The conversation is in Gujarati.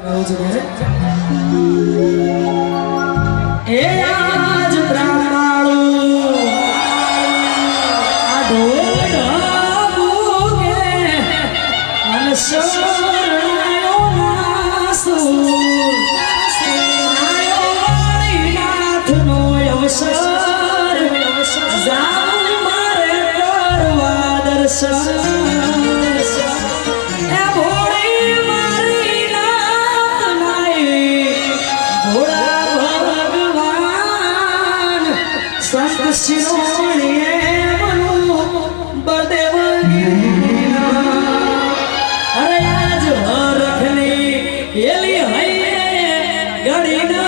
એ આજ બ્રાહ્મણો આ ઢોલ ઢબુકે અને શરણાયો નાસુ આયો વાળીનાથનો અવસર જામ મારે કરવા દર્શન શિરોમણીએ મનો બળદેવગીના અરે આજ હરખની એલી હૈયે ગડીના